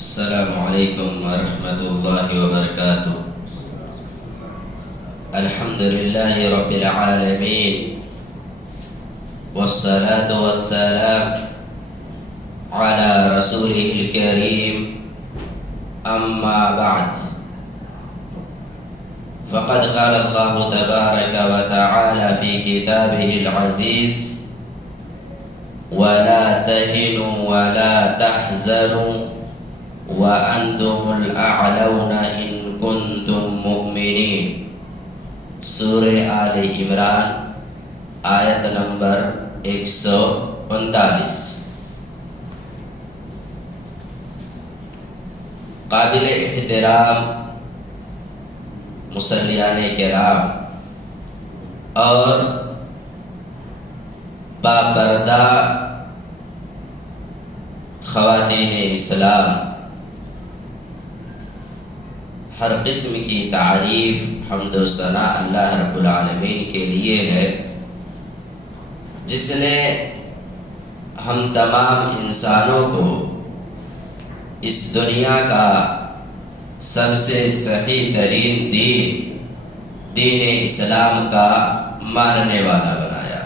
السلام علیکم ورحمۃ اللہ وبرکاتہ۔ الحمد للہ رب العالمین والصلاة والسلام على رسوله الكریم، اما بعد فقد قال اللہ تبارک وتعالی فی کتابہ العزیز ولا تهنوا ولا تحزنوا وَأَنْتُمُ الْأَعْلَوْنَ إِن كُنْتُم مُؤْمِنِينَ۔ سورہ آل عمران آیت نمبر 145۔ قابل احترام مصلیان کرام اور باپردہ خواتین اسلام، ہر قسم کی تعریف حمد و ثنا اللہ رب العالمین کے لیے ہے، جس نے ہم تمام انسانوں کو اس دنیا کا سب سے صحیح ترین دین اسلام کا ماننے والا بنایا۔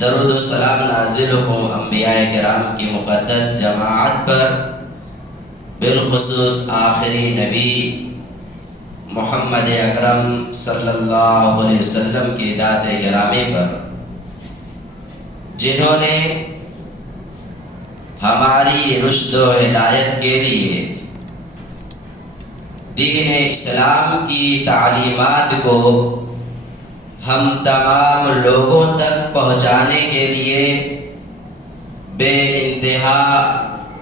درود و سلام نازل ہوں انبیاء کرام کی مقدس جماعت پر، بالخصوص آخری نبی محمد اکرم صلی اللہ علیہ وسلم کی ذات گرامی پر، جنہوں نے ہماری رشد و ہدایت کے لیے دین اسلام کی تعلیمات کو ہم تمام لوگوں تک پہنچانے کے لیے بے انتہا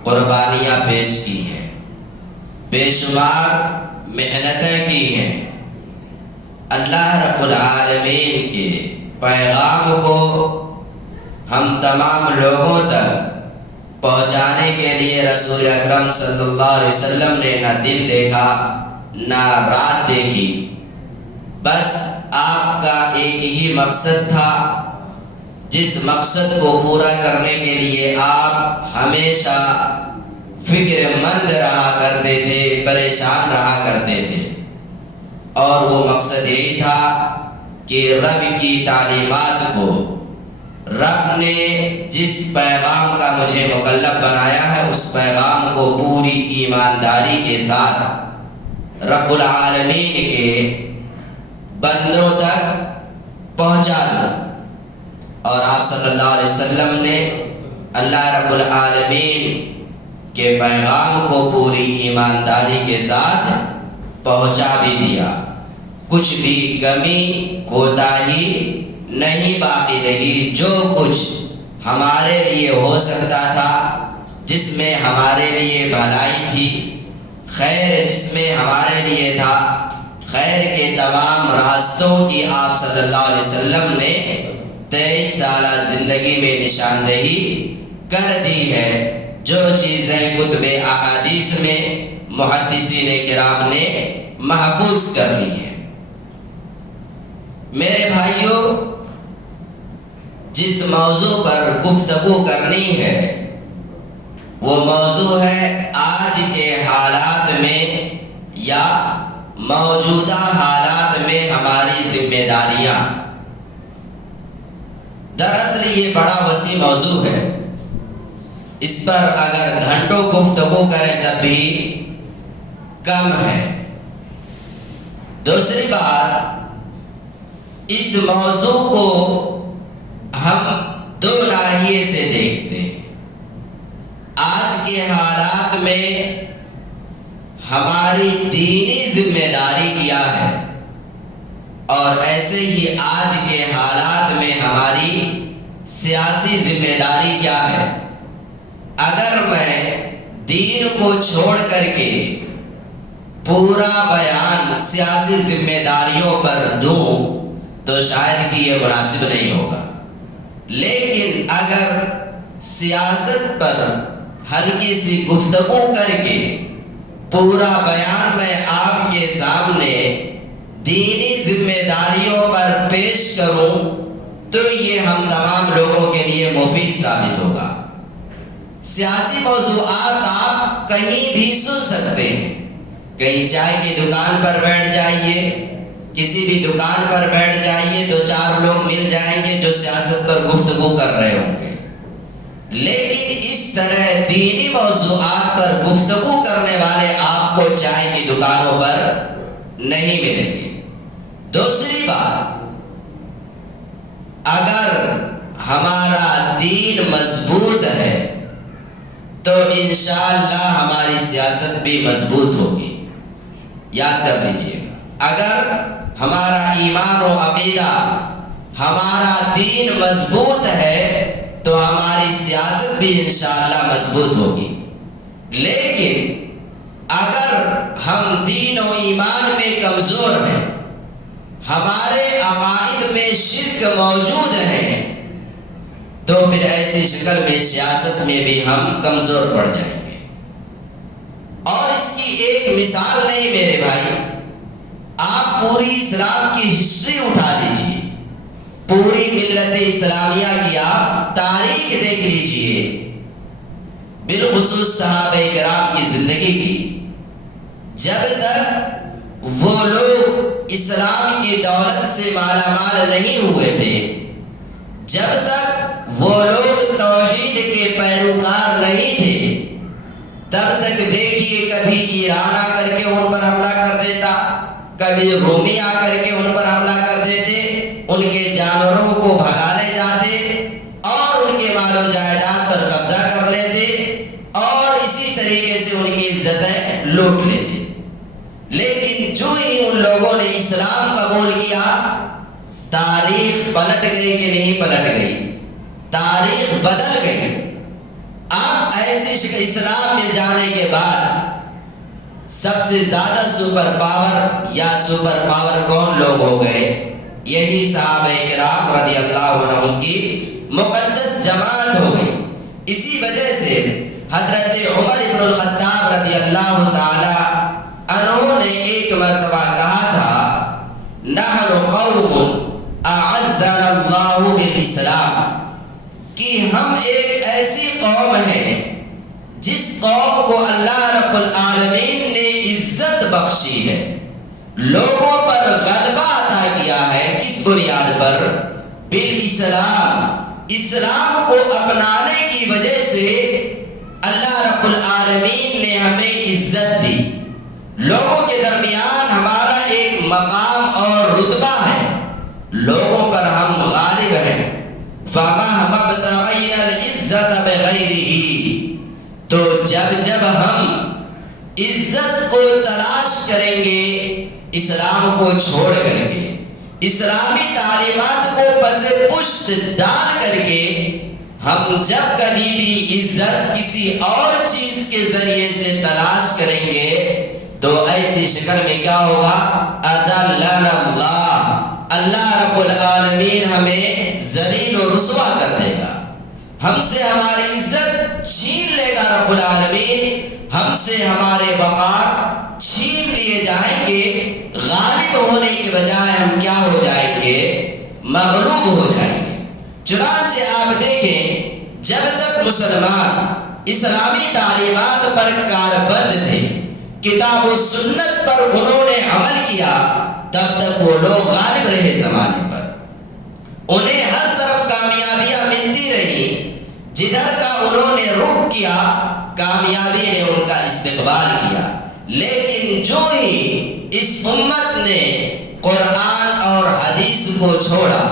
قربانیاں پیش کی ہیں، بے شمار محنتیں کی ہیں۔ اللہ رب العالمین کے پیغام کو ہم تمام لوگوں تک پہنچانے کے لیے رسول اکرم صلی اللہ علیہ وسلم نے نہ دن دیکھا نہ رات دیکھی، بس آپ کا ایک ہی مقصد تھا، جس مقصد کو پورا کرنے کے لیے آپ ہمیشہ فکر مند رہا کرتے تھے، پریشان رہا کرتے تھے، اور وہ مقصد یہی تھا کہ رب کی تعلیمات کو، رب نے جس پیغام کا مجھے مکلف بنایا ہے، اس پیغام کو پوری ایمانداری کے ساتھ رب العالمین کے بندوں تک پہنچا دوں۔ اور آپ صلی اللہ علیہ وسلم نے اللہ رب العالمین کے پیغام کو پوری ایمانداری کے ساتھ پہنچا بھی دیا، کچھ بھی کمی کوتاہی نہیں باقی رہی۔ جو کچھ ہمارے لیے ہو سکتا تھا، جس میں ہمارے لیے بھلائی تھی، خیر جس میں ہمارے لیے تھا، خیر کے تمام راستوں کی آپ صلی اللہ علیہ وسلم نے 23 سالہ زندگی میں نشاندہی کر دی ہے۔ جو چیزیں کتب احادیث میں محدثین کرام نے محفوظ کر لی ہیں۔ میرے بھائیوں، جس موضوع پر گفتگو کرنی ہے وہ موضوع ہے آج کے حالات میں یا موجودہ حالات میں ہماری ذمہ داریاں۔ دراصل یہ بڑا وسیع موضوع ہے، اس پر اگر گھنٹوں گفتگو کریں تب بھی کم ہے۔ دوسری بات، اس موضوع کو ہم دو ناحیے سے دیکھتے ہیں۔ آج کے حالات میں ہماری دینی ذمہ داری کیا ہے، اور ایسے ہی آج کے حالات میں ہماری سیاسی ذمہ داری کیا ہے۔ اگر میں دین کو چھوڑ کر کے پورا بیان سیاسی ذمہ داریوں پر دوں تو شاید کہ یہ مناسب نہیں ہوگا، لیکن اگر سیاست پر ہلکی سی گفتگو کر کے پورا بیان میں آپ کے سامنے دینی ذمہ داریوں پر پیش کروں تو یہ ہم تمام لوگوں کے لیے مفید ثابت ہوگا۔ سیاسی موضوعات آپ کہیں بھی سن سکتے ہیں. کہیں چائے کی دکان پر بیٹھ جائیے، کسی بھی دکان پر بیٹھ جائیے، دو چار لوگ مل جائیں گے جو سیاست پر گفتگو کر رہے ہوں گے. لیکن اس طرح دینی موضوعات پر گفتگو کرنے والے آپ کو چائے کی دکانوں پر نہیں ملیں گے. دوسری بات، اگر ہمارا دین مضبوط ہے تو انشاءاللہ ہماری سیاست بھی مضبوط ہوگی. یاد کر لیجئے گا، اگر ہمارا ایمان و عقیدہ، ہمارا دین مضبوط ہے تو ہماری سیاست بھی انشاءاللہ مضبوط ہوگی. لیکن اگر ہم دین و ایمان میں کمزور ہیں، ہمارے عقائد میں شرک موجود ہے، تو پھر ایسی شکل میں سیاست میں بھی ہم کمزور پڑ جائیں گے. اور اس کی ایک مثال نہیں میرے بھائی، آپ پوری اسلام کی ہسٹری اٹھا لیجئے، پوری ملت اسلامیہ کی آپ تاریخ دیکھ لیجئے، بالخصوص صحابہ کرام کی زندگی کی. جب تک وہ لوگ اسلام کی دولت سے مالا مال نہیں ہوئے تھے، جب تک وہ لوگ توحید کے پیروکار نہیں تھے، تب تک دیکھیے کبھی ایران آ کر کے ان پر حملہ کر دیتا، کبھی رومی آ کر کے ان پر حملہ کر دیتے، ان کے جانوروں کو بھگانے جاتے اور ان کے مال و جائیداد پر قبضہ کر لیتے اور اسی طریقے سے ان کی عزتیں لوٹ لیتے. لیکن جو ہی ان لوگوں نے اسلام قبول کیا، تاریخ پلٹ گئی کہ نہیں پلٹ گئی؟ تاریخ بدل گئی. اب ایسے اسلام میں جانے کے بعد سب سے زیادہ سپر پاور یا سپر پاور کون لوگ ہو گئے؟ یہی صحابہ کرام رضی اللہ عنہم کی مقدس جماعت ہو گئی. اسی وجہ سے حضرت عمر بن الخطاب رضی اللہ تعالی عنہ نے ایک مرتبہ کہا تھا، نحن قوم اعزنا اللہ بالاسلام، کہ ہم ایک ایسی قوم ہیں جس قوم کو اللہ رب العالمین نے عزت بخشی ہے، لوگوں پر غلبہ عطا کیا ہے. کس بنیاد پر؟ بالاسلام. اسلام کو اپنانے کی وجہ سے اللہ رب العالمین نے ہمیں عزت دی. لوگوں کے درمیان ہمارا ایک مقام اور رتبہ ہے، لوگوں پر ہم غالب ہیں. فَمَهْمَا ابْتَغَيْنَا الْعِزَّةَ بِغَيْرِهِ، تو جب ہم عزت کو تلاش کریں گے اسلام کو چھوڑ کر کے، اسلامی تعلیمات کو پس پشت ڈال کر کے، ہم جب کبھی بھی عزت کسی اور چیز کے ذریعے سے تلاش کریں گے تو ایسی شکل میں کیا ہوگا؟ اذلنا اللہ، اللہ رب العالمین ہمیں ذلیل و رسوا کر دے گا، ہم سے ہماری عزت چھین لے گا رب العالمین، ہم سے ہمارے وقار چھین لیے جائیں گے. غالب ہونے کے بجائے ہم کیا ہو جائیں گے؟ مغلوب ہو جائیں گے. چنانچہ آپ دیکھیں، جب تک مسلمان اسلامی تعلیمات پر کاربند تھے، کتاب و سنت پر انہوں نے عمل کیا، تب تک وہ لوگ غالب رہے زمانے پر، انہیں ہر طرف کامیابیاں ملتی رہی. جدھر کا انہوں نے رخ کیا، کامیابی نے ان کا استقبال کیا. لیکن جو ہی اس امت نے قرآن اور حدیث کو چھوڑا،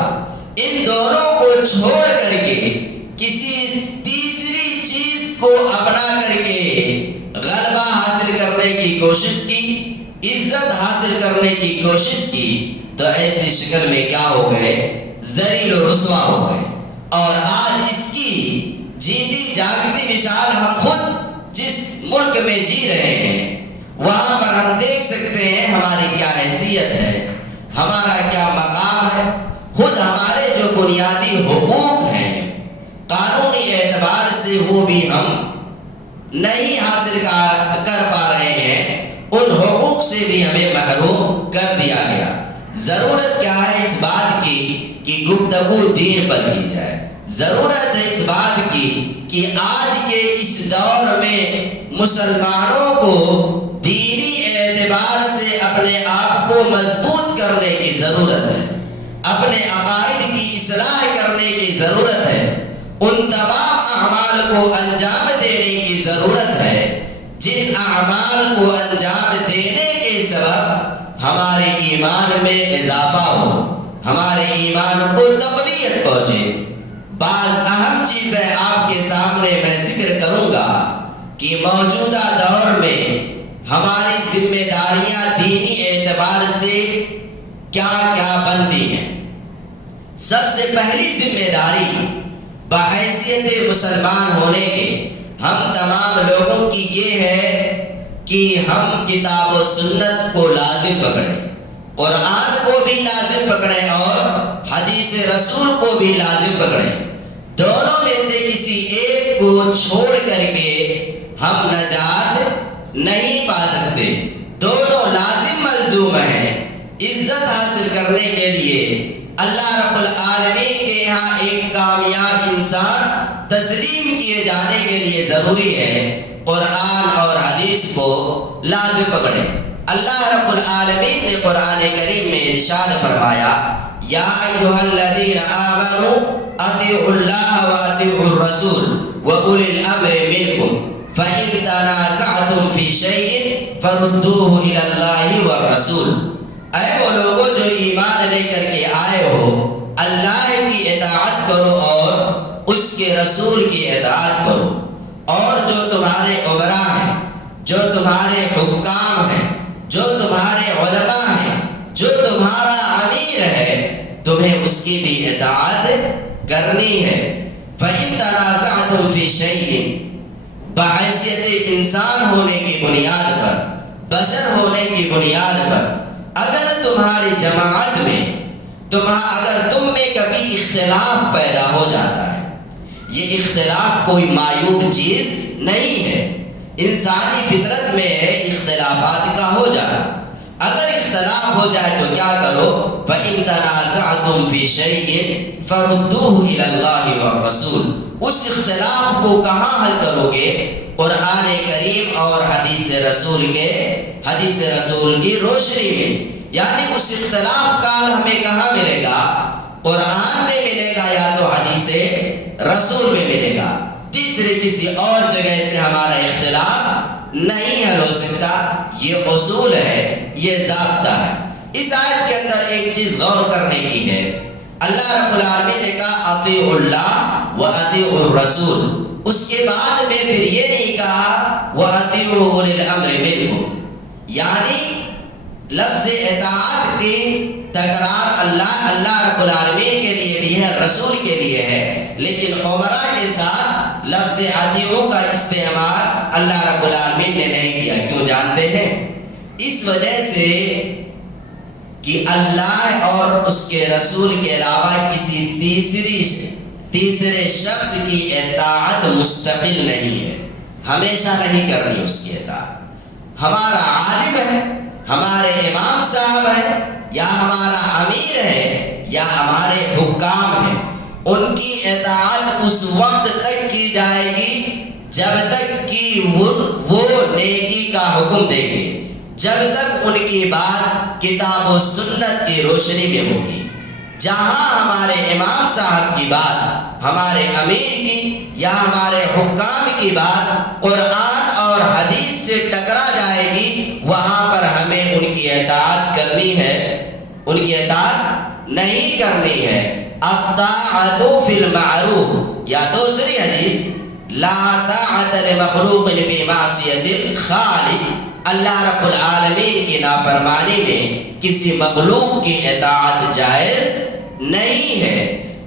ان دونوں کو چھوڑ کر کے کسی تیسری چیز کو اپنا کر کے غلبہ حاصل کرنے کی کوشش کی، عزت حاصل کرنے کی کوشش کی، تو ایسی شکل میں کیا ہو گئے؟ ذلیل و رسوا ہو گئے. اور آج اس کی جیتی جاگتی مثال ہم خود جس ملک میں جی رہے ہیں وہاں پر ہم دیکھ سکتے ہیں ہماری کیا حیثیت ہے، ہمارا کیا مقام ہے. خود ہمارے جو بنیادی حقوق ہیں قانونی اعتبار سے وہ بھی ہم نہیں حاصل کر پا رہے ہیں، ان حقوق سے بھی ہمیں محروم کر دیا گیا. ضرورت کیا ہے اس بات کی کہ گفتگو دین پر کی جائے، ضرورت ہے اس بات کی کہ آج کے اس دور میں مسلمانوں کو دینی اعتبار سے اپنے آپ کو مضبوط کرنے کی ضرورت ہے، اپنے عقائد کی اصلاح کرنے کی ضرورت ہے، ان تمام اعمال کو انجام دینے کی ضرورت ہے جن اعمال کو انجام دینے کے سبب ہمارے ایمان میں اضافہ ہو، ہمارے ایمان کو تقویت پہنچے۔ بعض اہم چیزیں آپ کے سامنے میں ذکر کروں گا کہ موجودہ دور میں ہماری ذمہ داریاں دینی اعتبار سے کیا کیا بنتی ہیں۔ سب سے پہلی ذمہ داری بحیثیت مسلمان ہونے کے ہم تمام لوگوں کی یہ ہے کہ ہم کتاب و سنت کو لازم پکڑیں، قرآن کو بھی لازم پکڑیں اور حدیث رسول کو بھی لازم پکڑیں۔ دونوں میں سے کسی ایک کو چھوڑ کر کے ہم نجات نہیں پا سکتے، دونوں لازم ملزوم ہیں۔ عزت حاصل کرنے کے لیے اللہ رب العالمین کے یہاں ایک کامیاب انسان تسلیم کیے جانے کے لیے ضروری ہے قرآن اور حدیث کو لازم پکڑیں۔ اللہ رب العالمین نے قرآن کریم میں ارشاد فرمایا، یا ایھا الذین آمنوا اطیعوا اللہ واطیعوا الرسول واولی الامر منکم فإن تنازعتم فی شیء فردوہ الی اللہ والرسول۔ اے وہ لوگوں جو ایمان لے کر کے آئے ہو، اللہ کی اطاعت کرو اور اس کے رسول کی اطاعت کرو، اور جو تمہارے امراء ہیں، جو تمہارے حکام ہیں، جو تمہارے علماء ہیں، جو تمہارا امیر ہے، تمہیں اس کی بھی اطاعت کرنی ہے۔ فَإِن تَنَازَعْتُمْ فِي شَيْءٍ، بحیثیت انسان ہونے کی بنیاد پر، بشر ہونے کی بنیاد پر، اگر تمہاری جماعت میں اگر تم میں کبھی اختلاف پیدا ہو جاتا ہے، یہ اختلاف کوئی معیوب چیز نہیں ہے، انسانی فطرت میں ہے اختلافات کا ہو جانا۔ اگر اختلاف ہو جائے تو کیا کرو؟ فَإِن تَنَازَعْتُمْ فِي شَيْءٍ فَرُدُّوهُ إِلَى اللَّهِ وَالرَّسُولِ۔ اس اختلاف کو کہاں حل کرو گے؟ قرآن کریم اور حدیث رسول کی روشنی میں۔ یعنی اس اختلاف کا حل ہمیں کہاں ملے گا؟ قرآن میں ملے گا یا تو حدیث رسول میں ملے گا۔ تیسری کسی اور جگہ سے ہمارا اختلاف نہیں حل ہو سکتا۔ یہ اصول ہے، یہ ضابطہ ہے۔ اس آیت کے اندر ایک چیز غور کرنے کی ہے، اللہ رب العالمین نے کہا اطیعوا اللہ و اطیعوا الرسول، اس کے بعد میں پھر یہ نہیں کہا وَأَطِيعُوا أُولِي الْأَمْرِ مِنْكُمْ، یعنی لفظ اطاعت کی تکرار اللہ رب العالمین کے لیے بھی ہے، رسول کے لیے ہے، لیکن عمرہ کے ساتھ لفظ اطیعوا کا استعمال اللہ رب العالمین نے نہیں کیا۔ کیوں جانتے ہیں؟ اس وجہ سے کہ اللہ اور اس کے رسول کے علاوہ کسی تیسرے شخص کی اطاعت مستقل نہیں ہے، ہمیشہ نہیں کرنی اس کی اطاعت۔ ہمارا عالم ہے، ہمارے امام صاحب ہیں، یا ہمارا امیر ہے، یا ہمارے حکام ہیں، ان کی اطاعت اس وقت تک کی جائے گی جب تک کہ وہ نیکی کا حکم دیں گے، جب تک ان کی بات کتاب و سنت کی روشنی میں ہوگی۔ جہاں ہمارے امام صاحب کی بات، ہمارے امیر کی یا ہمارے حکام کی بات قرآن اور حدیث سے ٹکرا جائے گی، وہاں پر ہمیں ان کی اطاعت کرنی ہے، ان کی اطاعت نہیں کرنی ہے۔ الطاعۃ فی المعروف، یا دوسری حدیث لا طاعۃ لمخلوق فی معصیۃ الخالق، اللہ رب العالمین کی نافرمانی میں کسی مخلوق کی اطاعت جائز نہیں ہے۔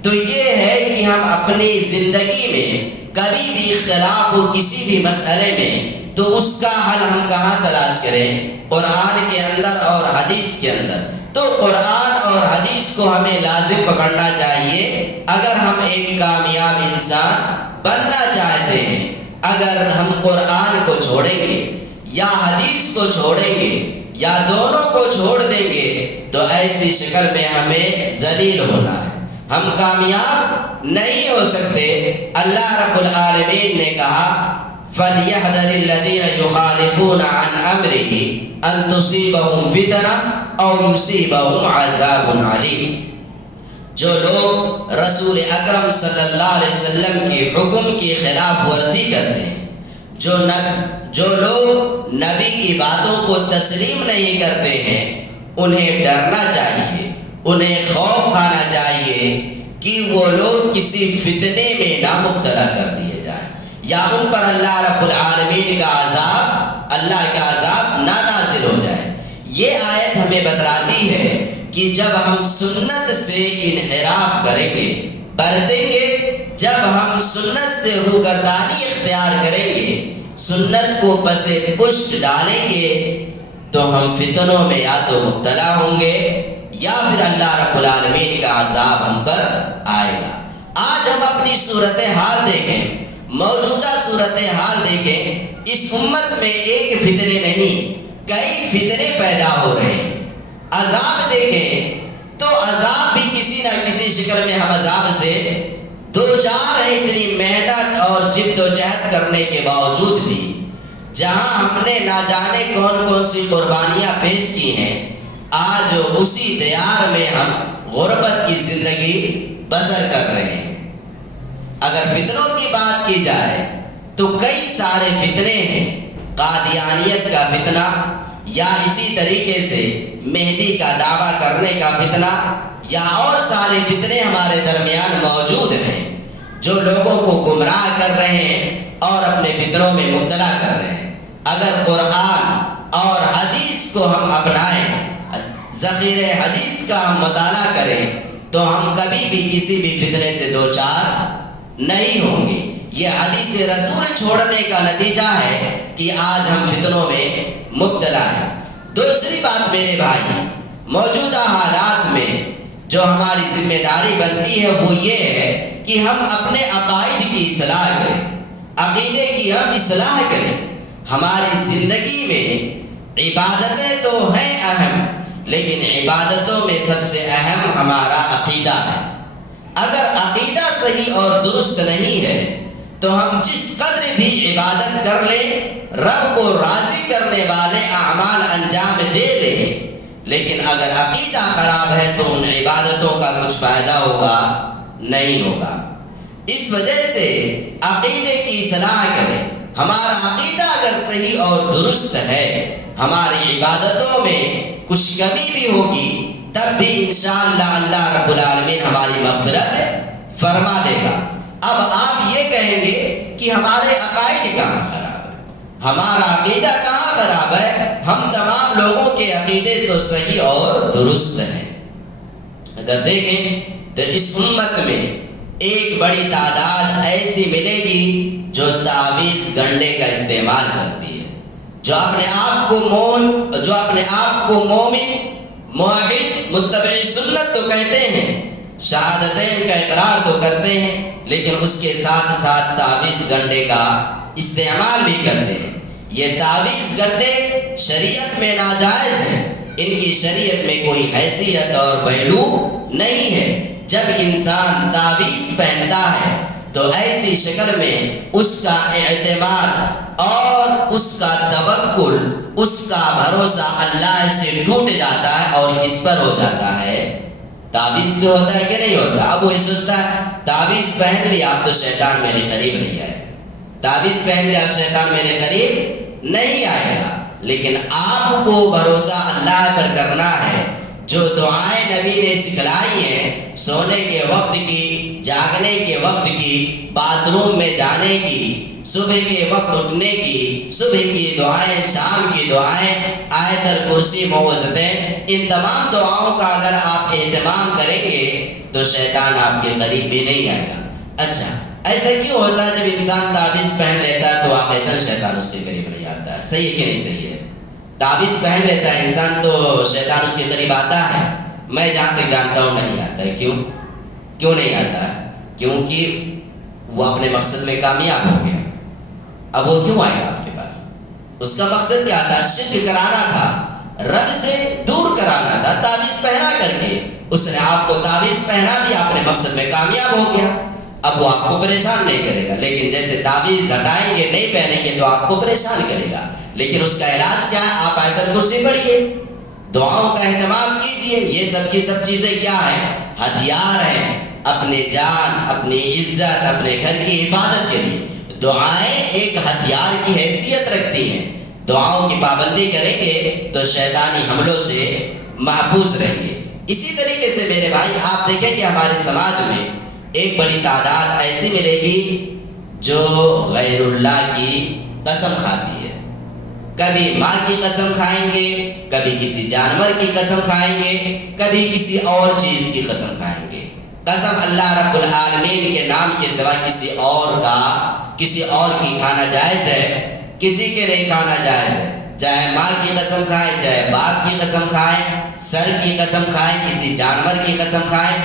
تو یہ ہے کہ ہم اپنی زندگی میں کبھی بھی اختلاف ہو کسی بھی مسئلے میں تو اس کا حل ہم کہاں تلاش کریں؟ قرآن کے اندر اور حدیث کے اندر۔ تو قرآن اور حدیث کو ہمیں لازم پکڑنا چاہیے اگر ہم ایک کامیاب انسان بننا چاہتے ہیں۔ اگر ہم قرآن کو چھوڑیں گے یا حدیث کو چھوڑیں گے یا دونوں کو چھوڑ دیں گے تو ایسی شکل میں ہمیں ذلیل ہونا ہے، ہم کامیاب نہیں ہو سکتے۔ اللہ رب العالمین نے کہا فَلْيَحْذَرِ الَّذِينَ يُخَالِفُونَ عَنْ أَمْرِهِ أَن تُصِيبَهُمْ فِتْنَةٌ أَوْ يُصِيبَهُمْ عَذَابٌ عَلِيمٌ۔ جو لوگ رسول اکرم صلی اللہ علیہ وسلم کے حکم کی خلاف ورزی کرتے ہیں، جو لوگ نبی کی باتوں کو تسلیم نہیں کرتے ہیں، انہیں ڈرنا چاہیے، انہیں خوف کھانا چاہیے کہ وہ لوگ کسی فتنے میں نہ مبتلا کر دیے جائیں، یا ان پر اللہ رب العالمین کا عذاب، اللہ کا عذاب نہ نازل ہو جائے۔ یہ آیت ہمیں بتلاتی ہے کہ جب ہم سنت سے انحراف کریں گے، برتیں گے، جب ہم سنت سے روگردانی اختیار کریں گے، سنت کو پس پشت ڈالیں گے، تو ہم فتنوں میں یا تو مبتلا ہوں گے یا پھر اللہ رب العالمین کا عذاب ہم پر آئے گا۔ آج ہم اپنی صورتحال دیکھیں، موجودہ صورتحال دیکھیں، اس امت میں ایک فتنے نہیں کئی فتنے پیدا ہو رہے ہیں۔ عذاب دیکھیں تو عذاب بھی کسی نہ کسی شکل میں ہم عذاب سے دو چار ہیں، اتنی محنت اور جد و جہد کرنے کے باوجود بھی، جہاں ہم نے نہ جانے کون کون سی قربانیاں پیش کی ہیں، آج اسی دیار میں ہم غربت کی زندگی بسر کر رہے ہیں۔ اگر فتنوں کی بات کی جائے تو کئی سارے فتنے ہیں، قادیانیت کا فتنہ، یا اسی طریقے سے مہدی کا دعویٰ کرنے کا فتنہ، یا اور سارے فتنے ہمارے درمیان موجود ہیں جو لوگوں کو گمراہ کر رہے ہیں اور اپنے فتنوں میں مبتلا کر رہے ہیں۔ اگر قرآن اور حدیث کو ہم اپنائیں، ذخیرہ حدیث کا ہم مطالعہ کریں، تو ہم کبھی بھی کسی بھی فتنے سے دو چار نہیں ہوں گے۔ یہ حدیث رسول چھوڑنے کا نتیجہ ہے کہ آج ہم فتنوں میں مبتلا ہیں۔ دوسری بات میرے بھائی، موجودہ حالات میں جو ہماری ذمہ داری بنتی ہے وہ یہ ہے کہ ہم اپنے عقائد کی اصلاح کریں، عقیدے کی ہم اصلاح کریں۔ ہماری زندگی میں عبادتیں تو ہیں اہم، لیکن عبادتوں میں سب سے اہم ہمارا عقیدہ ہے۔ اگر عقیدہ صحیح اور درست نہیں ہے تو ہم جس قدر بھی عبادت کر لیں، رب کو راضی کرنے والے اعمال انجام دے لیں، لیکن اگر عقیدہ خراب ہے تو ان عبادتوں کا کچھ فائدہ ہوگا نہیں ہوگا۔ اس وجہ سے عقیدے کی اصلاح کریں۔ ہمارا عقیدہ اگر صحیح اور درست ہے، ہماری عبادتوں میں کچھ کمی بھی ہوگی تب بھی انشاءاللہ اللہ رب العالمین ہماری مغفرت فرما دے گا۔ اب آپ یہ کہیں گے کہ ہمارے عقائد کہاں خراب ہے، ہمارا عقیدہ کہاں خراب ہے؟ ہم تمام لوگوں کے عقیدے تو صحیح اور درست ہیں۔ اگر دیکھیں تو اس امت میں ایک بڑی تعداد ایسی ملے گی جو تعویذ گنڈے کا استعمال کرتی ہے، جو اپنے آپ کو مومن، موحد، متبع سنت تو کہتے ہیں، شہادتین کا اقرار تو کرتے ہیں، لیکن اس کے ساتھ ساتھ تعویذ گنڈے کا استعمال بھی کرتے ہیں۔ یہ تعویذ گنڈے شریعت میں ناجائز ہیں، ان کی شریعت میں کوئی حیثیت اور ویلو نہیں ہے۔ جب انسان تعویذ پہنتا ہے تو ایسی شکل میں اس کا اعتماد اور اس کا توکل، اس کا بھروسہ اللہ سے ٹوٹ جاتا ہے، اور کس پر ہو جاتا ہے؟ تعویذ پہ ہوتا ہے کہ نہیں ہوتا؟ اب وہ سوچتا ہے تعویذ پہن لیا اب تو شیطان میرے قریب نہیں آئے گا، تعویذ پہن لیا اب شیطان میرے قریب نہیں آئے گا۔ لیکن آپ کو بھروسہ اللہ پر کرنا ہے۔ جو دعائیں نبی نے سکھلائی ہیں، سونے کے وقت کی، جاگنے کے وقت کی، باتھ روم میں جانے کی، صبح کے وقت اٹھنے کی، صبح کی دعائیں، شام کی دعائیں، آیت الکرسی، معوذتیں، ان تمام دعاؤں کا اگر آپ اہتمام کریں گے تو شیطان آپ کے قریب بھی نہیں آئے گا۔ اچھا، ایسا کیوں ہوتا ہے جب انسان تعویذ پہن لیتا ہے تو واقعتاً شیطان اس کے قریب نہیں آتا ہے؟ صحیح ہے کہ نہیں صحیح ہے؟ تعویذ پہن لیتا ہے انسان تو شیطان اس کے قریب آتا ہے؟ میں جہاں تک جانتا ہوں نہیں آتا ہے۔ کیوں نہیں آتا ہے؟ کیونکہ وہ اپنے مقصد میں کامیاب ہو گیا۔ اب وہ کیوں آئے گا آپ کے پاس؟ اس کا مقصد کیا تھا؟ شرک کرانا تھا، رب سے دور کرانا تھا۔ تعویذ پہنا کر کے اس نے آپ کو تعویذ پہنا دیا، اپنے مقصد میں کامیاب ہو گیا۔ اب وہ آپ کو پریشان نہیں کرے گا، لیکن جیسے تعویذ ہٹائیں گے نہیں پہنیں گے تو آپ کو پریشان کرے گا، لیکن اس کا علاج کیا ہے؟ آپ آیت الکرسی پڑھیے، دعاؤں کا اہتمام کیجیے۔ یہ سب کی سب چیزیں کیا ہیں؟ ہتھیار ہیں اپنے جان، اپنی عزت، اپنے گھر کی حفاظت کے لیے۔ دعائیں ایک ہتھیار کی حیثیت رکھتی ہیں، دعاؤں کی پابندی کریں گے تو شیطانی حملوں سے محفوظ رہیں گے۔ اسی طریقے سے میرے بھائی آپ دیکھیں کہ ہمارے سماج میں ایک بڑی تعداد ایسی ملے گی جو غیر اللہ کی قسم کھاتی ہے، کبھی ماں کی قسم کھائیں گے، کبھی کسی جانور کی قسم کھائیں گے، کبھی کسی اور چیز کی قسم کھائیں گے۔ قسم اللہ رب العالمین کے نام کے سوا کسی اور کی کھانا جائز ہے؟ کسی کے نہیں کھانا جائز ہے۔ چاہے ماں کی قسم کھائیں، چاہے باپ کی قسم کھائیں، سر کی قسم کھائیں، کسی جانور کی قسم کھائیں،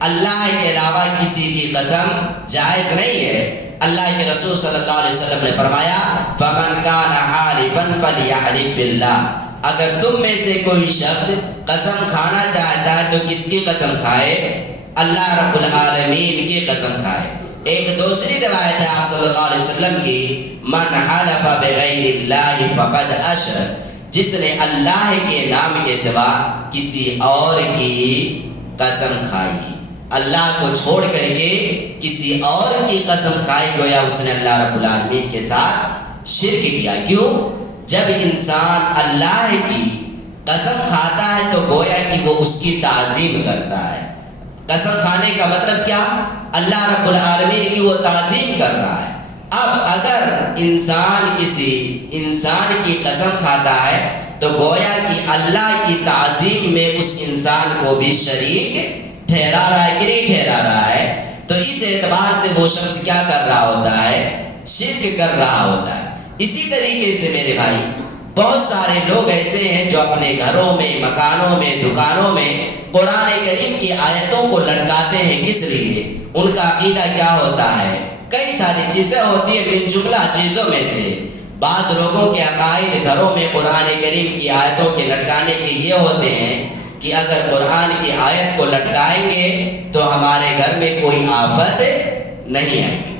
اللہ کے علاوہ کسی کی قسم جائز نہیں ہے۔ اللہ کے رسول صلی اللہ علیہ وسلم نے فرمایا فَمَنْ كَانَ حَالِفًا فَلْيَحْلِفْ بِاللَّهِ، اگر تم میں سے کوئی شخص قسم کھانا چاہتا ہے تو کس کی قسم کھائے؟ اللہ رب العالمین کی قسم کھائے۔ ایک دوسری روایت ہے آپ صلی اللہ علیہ وسلم کی من حلف بغیر اللہ فقد اشرک، جس نے اللہ کے نام کے سوا کسی اور کی قسم کھائی، اللہ کو چھوڑ کر کے کسی اور کی قسم کھائی، گویا اس نے اللہ رب العالمین کے ساتھ شرک کیا۔ کیوں؟ جب انسان اللہ کی قسم کھاتا ہے تو گویا کہ وہ اس کی تعظیم کرتا ہے۔ قسم کھانے کا مطلب کیا؟ اللہ رب العالمین کی وہ تعظیم کر رہا ہے۔ اب اگر انسان کسی انسان کی قسم کھاتا ہے تو گویا کہ اللہ کی تعظیم میں اس انسان کو بھی شریک ٹھہرا رہا ہے کہ نہیں ٹھہرا رہا ہے؟ تو اس اعتبار سے وہ شخص کیا کر رہا ہوتا ہے؟ شرک کر رہا ہوتا ہے۔ اسی طریقے سے میرے بھائی بہت سارے لوگ ایسے ہیں جو اپنے گھروں میں، مکانوں میں، دکانوں میں قرآن کریم کی آیتوں کو لٹکاتے ہیں۔ کس لیے؟ ان کا عقیدہ کیا ہوتا ہے؟ کئی ساری چیزیں ہوتی ہیں، من جملہ چیزوں میں سے بعض لوگوں کے عقائد گھروں میں قرآن کریم کی آیتوں کے لٹکانے کے یہ ہوتے ہیں کہ اگر قرآن کی آیت کو لٹکائیں گے تو ہمارے گھر میں کوئی آفت نہیں آئے گی،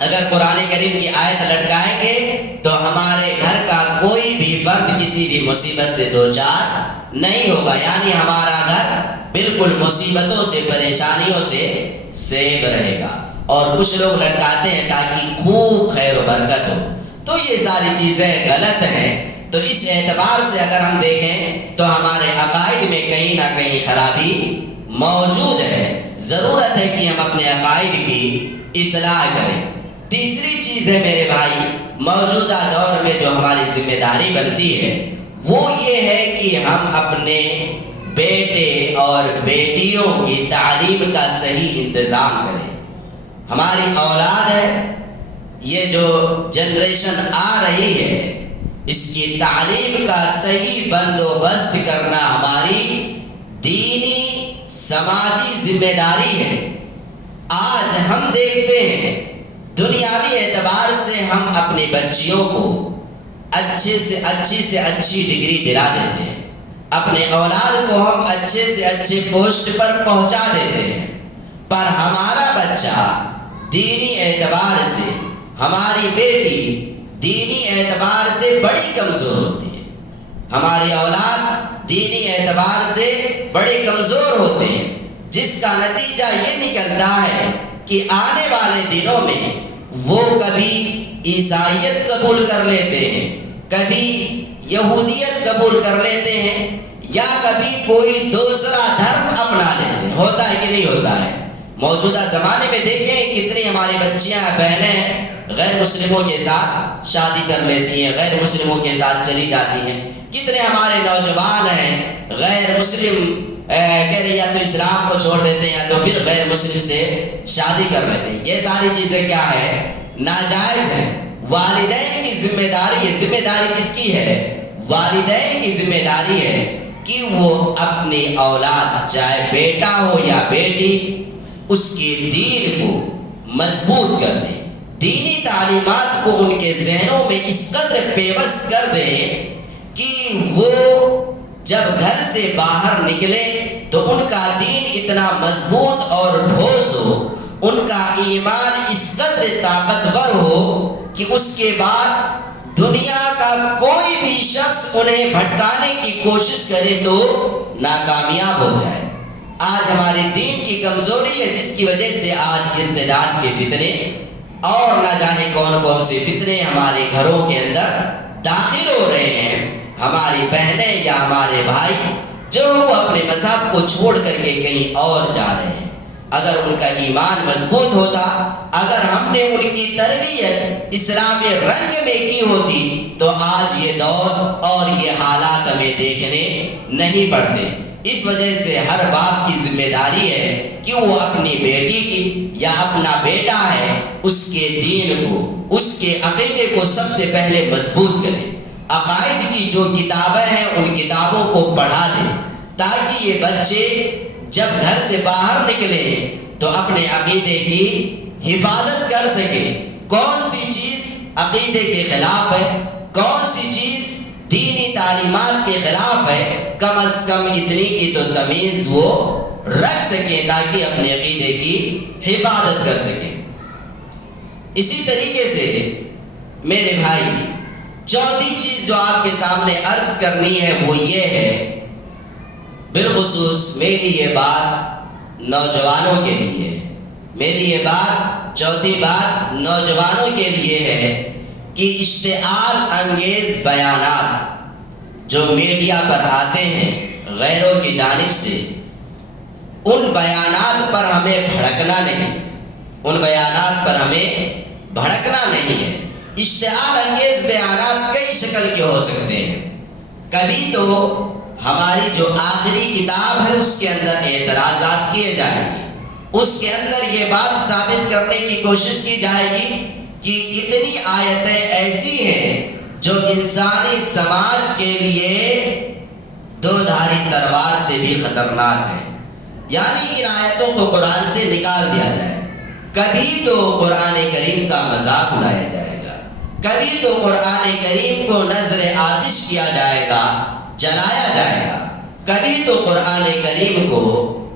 اگر قرآن کریم کی آیت لٹکائیں گے تو ہمارے گھر کا کوئی بھی فرد کسی بھی مصیبت سے دوچار نہیں ہوگا، یعنی ہمارا گھر بالکل مصیبتوں سے، پریشانیوں سے سیب رہے گا۔ اور کچھ لوگ لٹکاتے ہیں تاکہ خوب خیر و برکت ہو، تو یہ ساری چیزیں غلط ہیں۔ تو اس اعتبار سے اگر ہم دیکھیں تو ہمارے عقائد میں کہیں نہ کہیں خرابی موجود ہے، ضرورت ہے کہ ہم اپنے عقائد کی اصلاح کریں۔ تیسری چیز ہے میرے بھائی موجودہ دور میں جو ہماری ذمہ داری بنتی ہے وہ یہ ہے کہ ہم اپنے بیٹے اور بیٹیوں کی تعلیم کا صحیح انتظام کریں۔ ہماری اولاد ہے، یہ جو جنریشن آ رہی ہے، اس کی تعلیم کا صحیح بندوبست کرنا ہماری دینی سماجی ذمہ داری ہے۔ آج ہم دیکھتے ہیں دنیاوی اعتبار سے ہم اپنی بچیوں کو اچھی سے اچھی ڈگری دلا دیتے ہیں، اپنے اولاد کو ہم اچھے سے اچھے پوسٹ پر پہنچا دیتے ہیں، پر ہمارا بچہ دینی اعتبار سے، ہماری بیٹی دینی اعتبار سے بڑی کمزور ہوتی ہے، ہماری اولاد دینی اعتبار سے بڑے کمزور ہوتے ہیں، جس کا نتیجہ یہ نکلتا ہے کہ آنے والے دنوں میں وہ کبھی عیسائیت قبول کر لیتے ہیں، کبھی یہودیت قبول کر لیتے ہیں، یا کبھی کوئی دوسرا دھرم اپنا لیتے ہیں۔ ہوتا ہے کہ نہیں ہوتا ہے؟ موجودہ زمانے میں دیکھیں کتنی ہماری بچیاں بہنیں غیر مسلموں کے ساتھ شادی کر لیتی ہیں، غیر مسلموں کے ساتھ چلی جاتی ہیں، کتنے ہمارے نوجوان ہیں غیر مسلم کہہ رہی یا تو اسلام کو چھوڑ دیتے ہیں یا تو پھر غیر مسلم سے شادی کر لیتے ہیں۔ یہ ساری چیزیں کیا ہے؟ ناجائز ہیں۔ والدین کی ذمہ داری ہے، ذمہ داری کس کی ہے؟ والدین کی ذمہ داری ہے کہ وہ اپنی اولاد چاہے بیٹا ہو یا بیٹی اس کے دین کو مضبوط کر دیں، دینی تعلیمات کو ان کے ذہنوں میں اس قدر پیوست کر دیں کہ وہ جب گھر سے باہر نکلے تو ان کا دین اتنا مضبوط اور ٹھوس ہو، ان کا ایمان اس قدر طاقتور ہو کہ اس کے بعد دنیا کا کوئی بھی شخص انہیں بھٹکانے کی کوشش کرے تو ناکامیاب ہو جائے۔ آج ہمارے دین کی کمزوری ہے جس کی وجہ سے آج ارتداد کے فتنے اور نہ جانے کون کون سے فتنے ہمارے گھروں کے اندر داخل ہو رہے ہیں۔ ہماری بہنیں یا ہمارے بھائی جو وہ اپنے مذہب کو چھوڑ کر کے کہیں اور جا رہے ہیں، اگر ان کا ایمان مضبوط ہوتا، اگر ہم نے ان کی تربیت اسلامی رنگ میں کی ہوتی تو آج یہ دور اور یہ حالات ہمیں دیکھنے نہیں پڑتے۔ اس وجہ سے ہر باپ کی ذمہ داری ہے کہ وہ اپنی بیٹی کی یا اپنا بیٹا ہے اس کے دین کو، اس کے عقیدے کو سب سے پہلے مضبوط کرے۔ عقائد کی جو کتابیں ہیں ان کتابوں کو پڑھا دے تاکہ یہ بچے جب گھر سے باہر نکلے تو اپنے عقیدے کی حفاظت کر سکے۔ کون سی چیز عقیدے کے خلاف ہے، کون سی چیز دینی تعلیمات کے خلاف ہے، کم از کم اتنی کی تو تمیز وہ رکھ سکیں تاکہ اپنے عقیدے کی حفاظت کر سکیں۔ اسی طریقے سے میرے بھائی چوتھی چیز جو آپ کے سامنے عرض کرنی ہے وہ یہ ہے، بالخصوص میری یہ بات نوجوانوں کے لیے، میری یہ بات چوتھی بات نوجوانوں کے لیے ہے کہ اشتعال انگیز بیانات جو میڈیا پر آتے ہیں غیروں کی جانب سے، ان بیانات پر ہمیں بھڑکنا نہیں، ان بیانات پر ہمیں بھڑکنا نہیں ہے۔ اشتعال انگیز بیانات کئی شکل کے ہو سکتے ہیں۔ کبھی تو ہماری جو آخری کتاب ہے اس کے اندر اعتراضات کیے جائیں گے، اس کے اندر یہ بات ثابت کرنے کی کوشش کی جائے گی کہ اتنی آیتیں ایسی ہیں جو انسانی سماج کے لیے دو دھاری تلوار سے بھی خطرناک ہیں، یعنی ان آیتوں کو قرآن سے نکال دیا جائے۔ کبھی تو قرآن کریم کا مذاق اڑایا جائے گا، کبھی تو قرآن کریم کو نظر آتش کیا جائے گا، جلایا جائے گا، کبھی تو قرآن کریم کو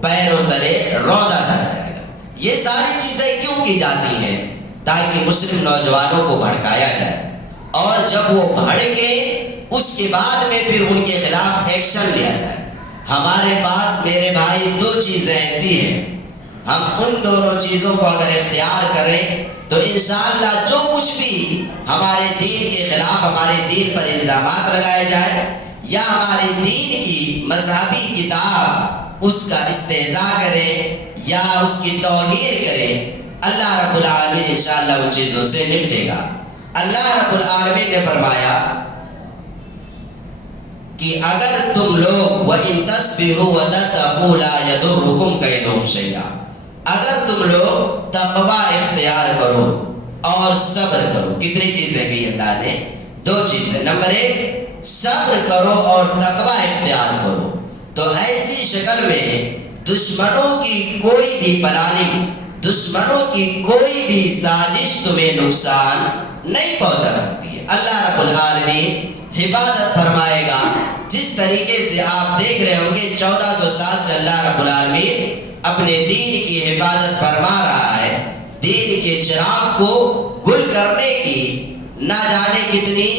پیروں تلے روندا جائے گا۔ یہ ساری چیزیں کیوں کی جاتی ہیں؟ تاکہ مسلم نوجوانوں کو بھڑکایا جائے، اور جب وہ بھڑکے اس کے بعد میں پھر ان کے خلاف ایکشن لیا جائے۔ ہمارے پاس میرے بھائی دو چیزیں ایسی ہیں، ہم ان دونوں چیزوں کو اگر اختیار کریں تو انشاءاللہ جو کچھ بھی ہمارے دین کے خلاف ہمارے دین پر الزامات لگائے جائے یا ہمارے دین کی مذہبی کتاب اس کا استہزاء کرے یا اس کی توہین کرے، اللہ رب العالمین انشاءاللہ ان چیزوں سے نپٹے گا۔ اللہ رب العالمین نے فرمایا کہ اگر تم لوگ وَإِن تَصْبِرُوا وَتَتَّقُوا لَا يَضُرُّكُمْ كَيْدُهُمْ شَيْئًا، اگر تم لوگ تقوی اختیار کرو اور صبر کرو۔ کتنی چیزیں کی اللہ نے؟ دو چیزیں۔ نمبر ایک، صبر کرو اور تقوی اختیار کرو تو ایسی شکل میں دشمنوں کی کوئی بھی پلاننگ، دشمنوں کی کوئی بھی سازش تمہیں نقصان نہیں پہنچا سکتی ہے۔ اللہ رب العالمین حفاظت فرمائے گا۔ جس طریقے سے آپ دیکھ رہے ہوں گے 1400 سال سے اللہ رب العالمین اپنے دین کی حفاظت فرما رہا ہے، دین کے چراغ کو گل کرنے کی نہ جانے کتنی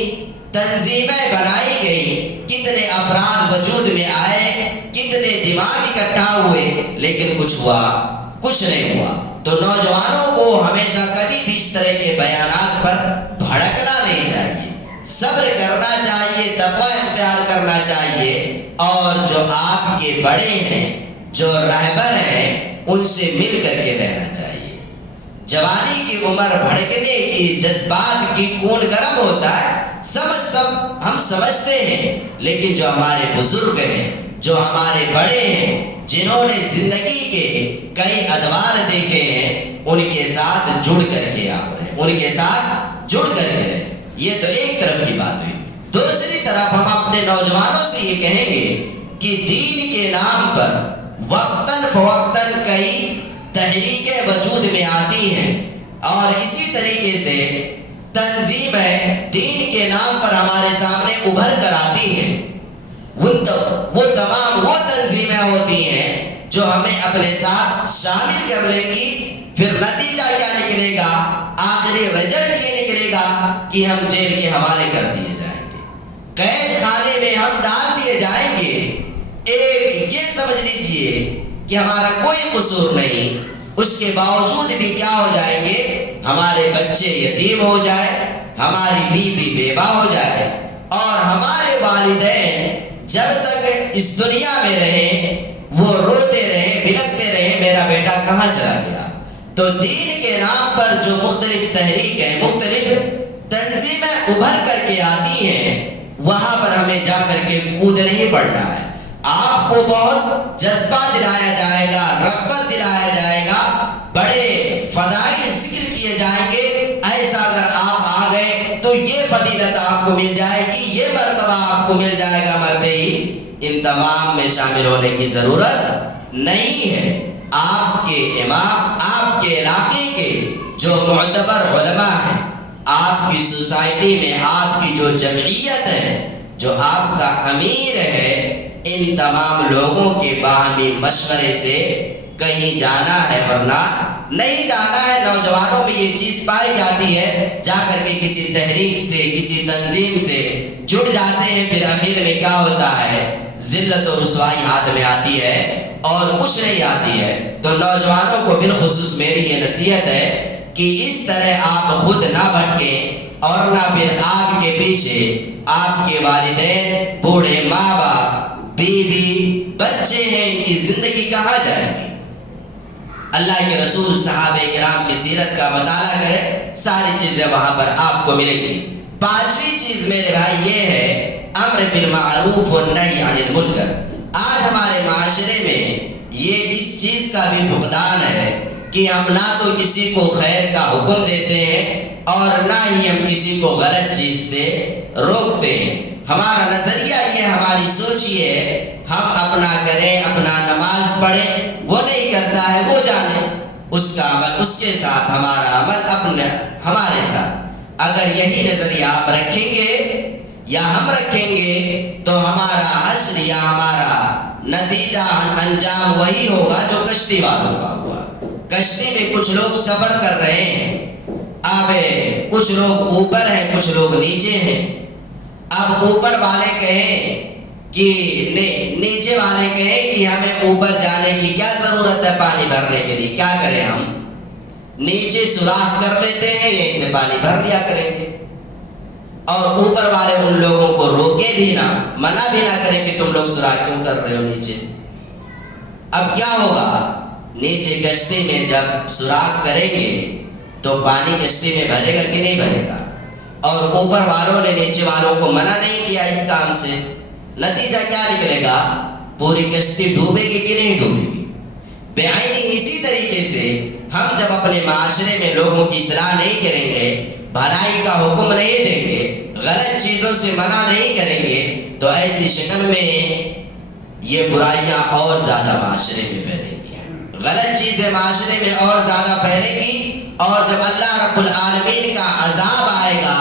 تنظیمیں بنائی گئی، کتنے افراد وجود میں آئے، کتنے دماغ اکٹھا ہوئے، لیکن کچھ ہوا؟ کچھ نہیں ہوا۔ تو نوجوانوں کو ہمیشہ کبھی بھی اس طرح کے بیانات پر بھڑکنا نہیں چاہیے، صبر کرنا چاہیے، تقوی اختیار کرنا چاہیے، اور جو آپ کے بڑے ہیں، جو رہبر ہیں، ان سے مل کر کے رہنا چاہیے۔ جوانی کی عمر بھڑکنے کی، جذبات کی، خون گرم ہوتا ہے، ہم سمجھتے ہیں، لیکن جو ہمارے بزرگ ہیں، جو ہمارے بڑے ہیں، جنہوں نے زندگی کے کئی ادوار دیکھے ہیں، ان کے ساتھ جڑ کر کے آپ رہیں، ان کے ساتھ جڑ کر کے رہیں۔ یہ تو ایک طرف کی بات ہوئی۔ دوسری طرف ہم اپنے نوجوانوں سے یہ کہیں گے کہ دین کے نام پر وقتاً فوقتاً کئی تحریکیں وجود میں آتی ہیں، اور اسی طریقے سے تنظیمیں دین کے نام پر ہمارے سامنے ابھر کر آتی ہیں۔ وہ تمام وہ تنظیمیں ہوتی ہیں جو ہمیں اپنے ساتھ شامل کر لیں گی پھر نتیجہ کیا نکلے گا؟ آخری رزلٹ یہ نکلے گا کہ ہم جیل کے حوالے کر دیے جائیں گے، قید خانے میں ہم ڈال دیے جائیں گے۔ ایک یہ سمجھ لیجئے کہ ہمارا کوئی قصور نہیں، اس کے باوجود بھی کیا ہو جائیں گے؟ ہمارے بچے یتیم ہو جائے، ہماری بیوی بیوہ ہو جائے، اور ہمارے والدین جب تک اس دنیا میں رہیں وہ روتے رہیں، بھٹکتے رہیں، میرا بیٹا کہاں چلا گیا۔ تو دین کے نام پر جو مختلف تحریکیں، مختلف تنظیمیں ابھر کر کے آتی ہیں، وہاں پر ہمیں جا کر کے کود نہیں پڑنا ہے۔ آپ کو بہت جذبہ دلایا جائے گا، رغبت دلایا جائے گا، بڑے فضائل ذکر کیے جائیں گے، ایسا اگر آپ آ گئے تو یہ فضیلت آپ کو مل جائے گی، یہ مرتبہ آپ کو مل جائے گا مرتے ہی۔ ان تمام میں شامل ہونے کی ضرورت نہیں ہے۔ آپ کے امام، آپ کے علاقے کے جو معتبر علماء ہیں، آپ کی سوسائٹی میں آپ کی جو جمعیت ہے، جو آپ کا امیر ہے، ان تمام لوگوں کے باہمی مشورے سے کہیں جانا ہے، ورنہ نہیں جانا ہے۔ نوجوانوں میں یہ چیز پائی جاتی ہے، جا کر کے کسی تحریک سے، کسی تنظیم سے جڑ جاتے ہیں، پھر آخر میں کیا ہوتا ہے؟ ذلت و رسوائی ہاتھ میں آتی ہے اور کچھ نہیں آتی ہے۔ تو نوجوانوں کو بالخصوص میری یہ نصیحت ہے کہ اس طرح آپ خود نہ بھٹکیں، اور نہ پھر آپ کے پیچھے آپ کے والدین، بوڑھے ماں باپ، بیوی، بچے ہیں، ان کی زندگی کہاں جائے گی؟ اللہ کے رسول، صحابہ کرام کی سیرت کا مطالعہ کرے، ساری چیزیں وہاں پر آپ کو ملیں گی۔ پانچویں چیز میرے بھائی یہ ہے امر بالمعروف والنہی عن المنکر۔ آج ہمارے معاشرے میں یہ اس چیز کا بھی فقدان ہے کہ ہم نہ تو کسی کو خیر کا حکم دیتے ہیں اور نہ ہی ہم کسی کو غلط چیز سے روکتے ہیں۔ ہمارا نظریہ یہ، ہماری سوچ یہ ہے، ہم اپنا کریں، اپنا نماز پڑھیں، وہ نہیں کرتا ہے وہ جانے، اس کا عمل اس کے ساتھ، ہمارا عمل اپنے ہمارے ساتھ۔ اگر یہی نظریہ آپ رکھیں گے یا ہم رکھیں گے تو ہمارا حشر یا ہمارا نتیجہ انجام وہی ہوگا جو کشتی والوں کا ہوا۔ کشتی میں کچھ لوگ سفر کر رہے ہیں، اب کچھ لوگ اوپر ہیں، کچھ لوگ نیچے ہیں۔ اب اوپر والے کہیں کہ نیچے والے کہیں کہ ہمیں اوپر جانے کی کیا ضرورت ہے پانی بھرنے کے لیے، کیا کریں ہم؟ نیچے سوراخ کر لیتے ہیں، یہیں سے پانی بھر لیا کریں گے۔ اور اوپر والے ان لوگوں کو روکے بھی نہ، منع بھی نہ کریں کہ تم لوگ سوراخ کیوں کر رہے ہو نیچے۔ اب کیا ہوگا؟ نیچے کشتی میں جب سوراخ کریں گے تو پانی کشتی میں بھرے گا کہ نہیں بھرے گا؟ اور اوپر والوں نے نیچے والوں کو منع نہیں کیا اس کام سے، نتیجہ کیا نکلے گا؟ پوری کشتی ڈوبے گی کہ نہیں ڈوبے گی؟ بعینی اسی طریقے سے ہم جب اپنے معاشرے میں لوگوں کی اصلاح نہیں کریں گے، بھلائی کا حکم نہیں دیں گے، غلط چیزوں سے منع نہیں کریں گے، تو ایسی شکل میں یہ برائیاں اور زیادہ معاشرے میں پھیلیں گی، غلط چیزیں معاشرے میں اور زیادہ پھیلیں گی، اور جب اللہ رب العالمین کا عذاب آئے گا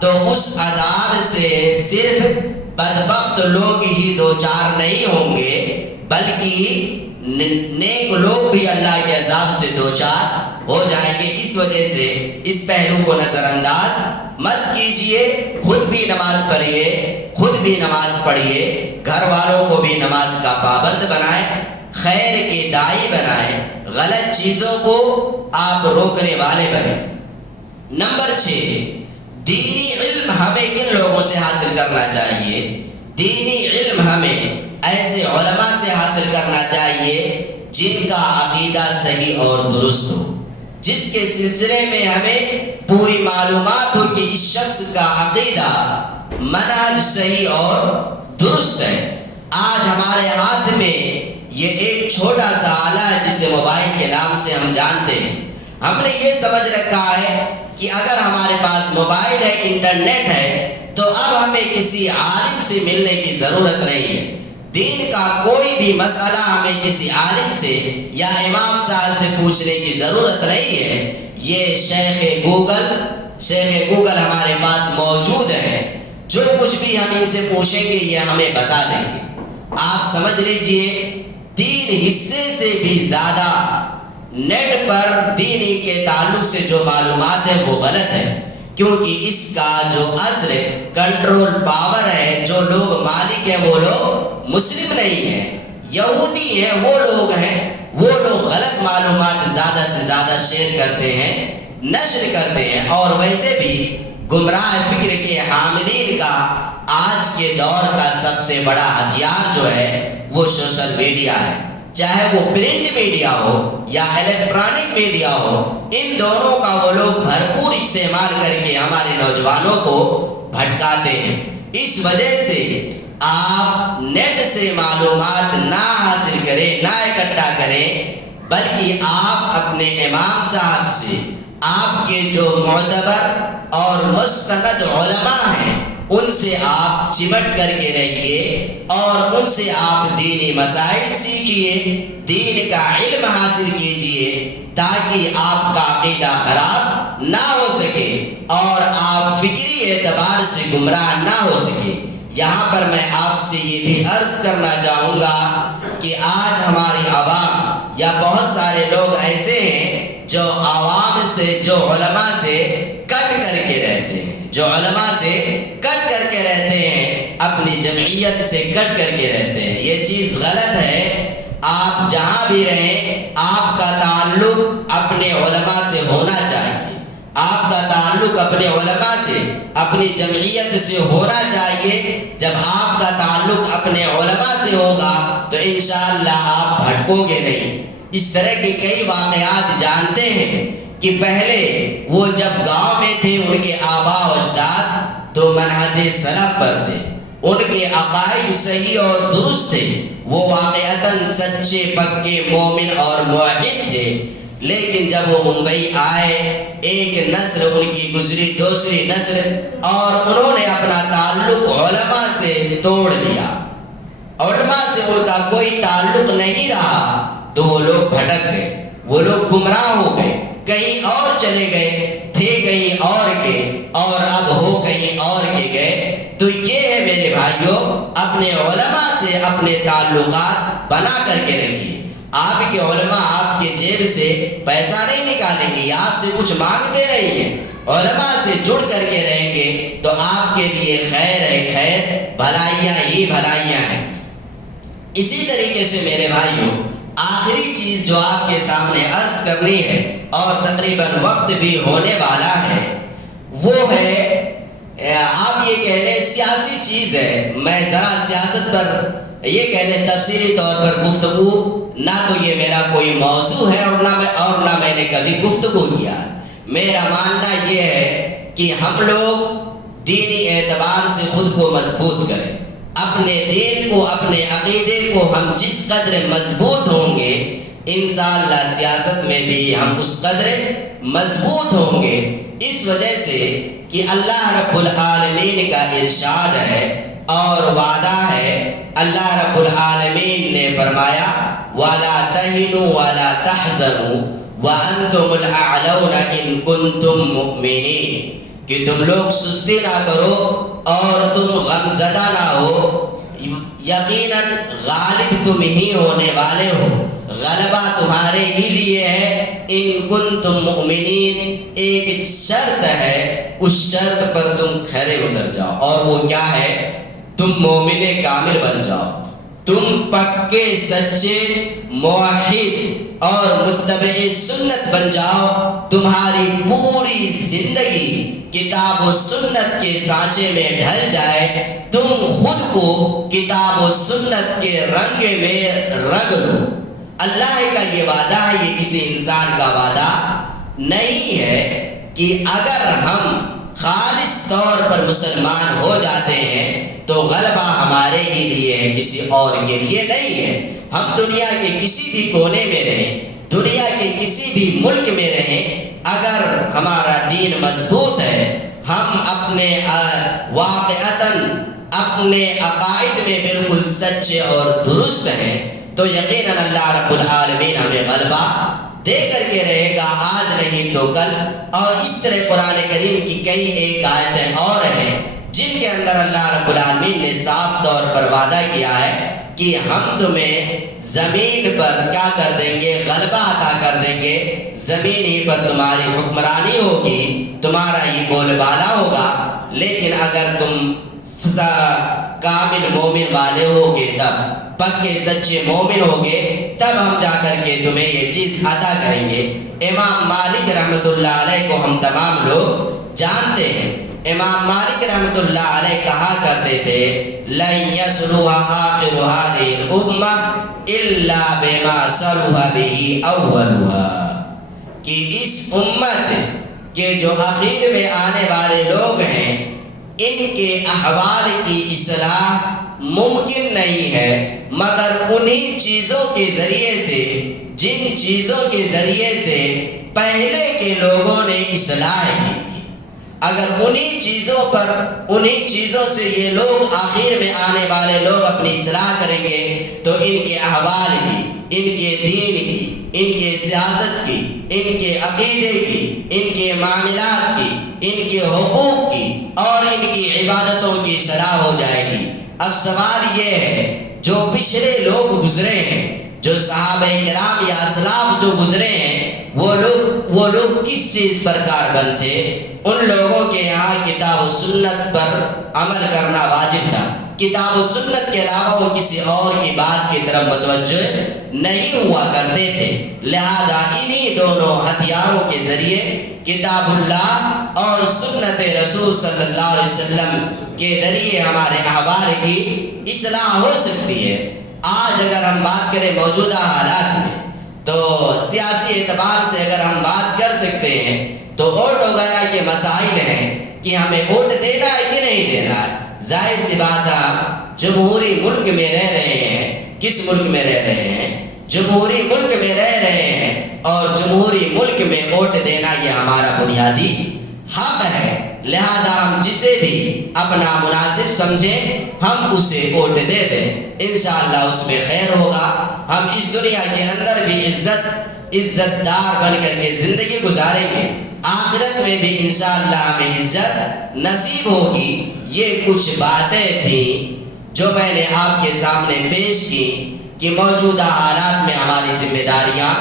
تو اس عذاب سے صرف بدبخت لوگ ہی دوچار نہیں ہوں گے، بلکہ نیک لوگ بھی اللہ کے عذاب سے دوچار ہو جائیں گے۔ اس وجہ سے اس پہلو کو نظر انداز مت کیجئے، خود بھی نماز پڑھیے، خود بھی نماز پڑھیے، گھر والوں کو بھی نماز کا پابند بنائیں، خیر کے داعی بنائیں، غلط چیزوں کو آپ روکنے والے بنیں۔ نمبر 6، دینی علم ہمیں کن لوگوں سے حاصل کرنا چاہیے؟ دینی علم ہمیں ایسے علماء سے حاصل کرنا چاہیے جن کا عقیدہ صحیح اور درست ہو، جس کے سلسلے میں ہمیں پوری معلومات ہو کہ اس شخص کا عقیدہ منہج صحیح اور درست ہے۔ آج ہمارے ہاتھ میں یہ ایک چھوٹا سا آلہ ہے جسے موبائل کے نام سے ہم جانتے ہیں۔ ہم نے یہ سمجھ رکھا ہے کہ اگر ہمارے پاس موبائل ہے، انٹرنیٹ ہے، تو اب ہمیں کسی عالم سے ملنے کی ضرورت نہیں ہے۔ دین کا کوئی بھی مسئلہ ہمیں کسی عالم سے یا امام صاحب سے پوچھنے کی ضرورت نہیں ہے۔ یہ شیخ گوگل ہمارے پاس موجود ہے، جو کچھ بھی ہم ان سے پوچھیں گے یہ ہمیں بتا دیں گے۔ آپ سمجھ لیجئے 3 حصے سے بھی زیادہ نیٹ پر دینی کے تعلق سے جو معلومات ہیں وہ غلط ہیں، کیونکہ اس کا جو اصل کنٹرول پاور ہے، جو لوگ مالک ہیں وہ لوگ مسلم نہیں ہیں، یہودی ہیں، وہ لوگ غلط معلومات زیادہ سے زیادہ شیئر کرتے ہیں، نشر کرتے ہیں۔ اور ویسے بھی گمراہ فکر کے حاملین کا آج کے دور کا سب سے بڑا ہتھیار جو ہے وہ سوشل میڈیا ہے، چاہے وہ پرنٹ میڈیا ہو یا الیکٹرانک میڈیا ہو، ان دونوں کا وہ لوگ بھرپور استعمال کر کے ہمارے نوجوانوں کو بھٹکاتے ہیں۔ اس وجہ سے آپ نیٹ سے معلومات نہ حاصل کریں، نہ اکٹھا کریں، بلکہ آپ اپنے امام صاحب سے، آپ کے جو معتبر اور مستند علماء ہیں ان سے آپ چمٹ کر کے رہیے اور ان سے آپ دینی مسائل سیکھیے، دین کا علم حاصل کیجیے، تاکہ آپ کا عقیدہ خراب نہ ہو سکے اور آپ فکری اعتبار سے گمراہ نہ ہو سکے۔ یہاں پر میں آپ سے یہ بھی عرض کرنا چاہوں گا کہ آج ہماری عوام یا بہت سارے لوگ ایسے ہیں جو عوام سے، جو علماء سے کٹ کر کے رہتے ہیں، اپنی جمعیت سے کٹ کر کے رہتے ہیں۔ یہ چیز غلط ہے۔ آپ جہاں بھی رہیں آپ کا تعلق اپنے علماء سے ہونا چاہیے، آپ کا تعلق اپنے علماء سے، اپنی جمعیت سے ہونا چاہیے۔ جب آپ کا تعلق اپنے علماء سے ہوگا تو انشاءاللہ آپ بھٹکو گے نہیں۔ اس طرح کے کئی واقعات جانتے ہیں کہ پہلے وہ جب گاؤں میں تھے ان کے آباء و اجداد تو منہج سلف پر تھے، ان کے عقائد صحیح اور درست تھے، وہ واقعتاً سچے پکے مومن اور موحد تھے۔ لیکن جب وہ ممبئی آئے، ایک نسل ان کی گزری، دوسری نسل، اور انہوں نے اپنا تعلق علماء سے توڑ لیا، علماء سے ان کا کوئی تعلق نہیں رہا، تو وہ لوگ بھٹک گئے، وہ لوگ گمراہ ہو گئے، کہیں اور چلے گئے، تھے کہیں اور کے اور اب ہو کہیں اور کے گئے۔ تو یہ ہے میرے بھائیوں، اپنے علماء سے اپنے تعلقات بنا کر کے رکھیے۔ آپ کے علماء آپ کے جیب سے پیسہ نہیں نکالیں گے، آپ سے کچھ مانگتے نہیں ہیں، علماء سے جڑ کر کے رہیں گے تو آپ کے لیے خیر ہے، خیر، بھلائیاں ہی بھلائیاں ہیں۔ اسی طریقے سے میرے بھائیوں، آخری چیز جو آپ کے سامنے عرض کرنی ہے اور تقریباً وقت بھی ہونے والا ہے، وہ ہے آپ یہ کہہ لیں سیاسی چیز ہے۔ میں ذرا سیاست پر یہ کہہ لیں تفصیلی طور پر گفتگو، نہ تو یہ میرا کوئی موضوع ہے اور نہ میں نے کبھی گفتگو کیا۔ میرا ماننا یہ ہے کہ ہم لوگ دینی اعتبار سے خود کو مضبوط کریں، اپنے دین کو، اپنے عقیدے کو ہم جس قدر مضبوط ہوں گے انشاءاللہ سیاست میں بھی ہم اس قدر مضبوط ہوں گے۔ اس وجہ سے کہ اللہ رب العالمین کا ارشاد ہے اور وعدہ ہے، اللہ رب العالمین نے فرمایا وَلَا تَهِنُوا وَلَا تَحْزَنُوا وَأَنْتُمُ الْأَعْلَوْنَ إِن كُنتُم مُؤْمِنِينَ، کہ تم لوگ سستی نہ کرو اور تم غمزدہ نہ ہو، یقیناً غالب تم ہی ہونے والے ہو، غلبہ تمہارے ہی لیے ہے۔ ان کنتم مؤمنین، ایک شرط ہے، اس شرط پر تم کھرے اتر جاؤ، اور وہ کیا ہے؟ تم مومن کامل بن جاؤ، تم پکے سچے موحد اور متبع سنت بن جاؤ، تمہاری پوری زندگی کتاب و سنت کے سانچے میں ڈھل جائے، تم خود کو کتاب و سنت کے رنگ میں رنگ لو۔ اللہ کا یہ وعدہ ہے، یہ کسی انسان کا وعدہ نہیں ہے کہ اگر ہم خالص طور پر مسلمان ہو جاتے ہیں تو غلبہ ہمارے ہی لیے ہے، کسی اور کے لیے نہیں ہے۔ ہم دنیا کے کسی بھی کونے میں رہیں، دنیا کے کسی بھی ملک میں رہیں، اگر ہمارا دین مضبوط ہے، ہم اپنے واقعتاً اپنے عقائد میں بالکل سچے اور درست ہیں، تو یقیناً اللہ رب العالمین ہمیں غلبہ دے کر کے رہے گا، آج نہیں تو کل۔ اور اس طرح قرآن کریم کی کئی ایک آیتیں اور ہیں جن کے اندر اللہ رب العالمین نے صاف طور پر وعدہ کیا ہے کہ ہم تمہیں زمین پر کیا کر دیں گے؟ غلبہ عطا کر دیں گے. زمین ہی پر تمہاری حکمرانی ہوگی، تمہارا ہی بول بالا ہوگا. لیکن اگر تم کامل مومن والے ہوگے، تب پکے سچے مومن ہوگے، تب ہم جا کر کے تمہیں یہ چیز عطا کریں گے. امام مالک رحمۃ اللہ علیہ کو ہم تمام لوگ جانتے ہیں. امام مالک رحمۃ اللہ علیہ کہا کرتے تھے لَن يَصْلُحَ آخِرُ هَذِهِ الْأُمَّةِ إِلَّا بِمَا صَلُحَ بِهِ أَوَّلُهَا، کہ اس امت کے جو اخیر میں آنے والے لوگ ہیں ان کے احوال کی اصلاح ممکن نہیں ہے مگر انہی چیزوں کے ذریعے سے جن چیزوں کے ذریعے سے پہلے کے لوگوں نے اصلاح کی تھی. اگر انہی چیزوں سے یہ لوگ آخر میں آنے والے لوگ اپنی اصلاح کریں گے تو ان کے احوال کی، ان کے دین کی، ان کے سیاست کی، ان کے عقیدے کی، ان کے معاملات کی، ان کے حقوق کی اور ان کی عبادتوں کی اصلاح ہو جائے گی. اب سوال یہ ہے جو پچھلے لوگ گزرے ہیں، جو صحابہ کرام یا اسلاف جو گزرے ہیں، وہ لوگ کس چیز پر کاربند تھے؟ ان لوگوں کے یہاں کتاب و سنت پر عمل کرنا واجب تھا. کتاب و سنت کے علاوہ وہ کسی اور کی بات کی طرف متوجہ نہیں ہوا کرتے تھے. لہذا انہی دونوں ہتھیاروں کے ذریعے کتاب اللہ اور سنت رسول صلی اللہ علیہ وسلم کے ذریعے ہمارے احوال کی اصلاح ہو سکتی ہے. آج اگر ہم بات کریں موجودہ حالات میں تو سیاسی اعتبار سے اگر ہم بات کر سکتے ہیں تو ووٹ وغیرہ کے مسائل ہیں کہ ہمیں ووٹ دینا ہے کہ نہیں دینا ہے. ظاہر سی بات ہے جمہوری ملک میں رہ رہے ہیں. کس ملک میں رہ رہے ہیں؟ جمہوری ملک میں رہ رہے ہیں اور جمہوری ملک میں ووٹ دینا یہ ہمارا بنیادی حق ہے. لہذا ہم جسے بھی اپنا مناسب سمجھیں ہم اسے ووٹ دے دیں، انشاءاللہ اس میں خیر ہوگا. ہم اس دنیا کے اندر بھی عزت دار بن کر کے زندگی گزاریں گے، آخرت میں بھی انشاءاللہ ہمیں عزت نصیب ہوگی. یہ کچھ باتیں تھیں جو میں نے آپ کے سامنے پیش کی کہ موجودہ حالات میں ہماری ذمہ داریاں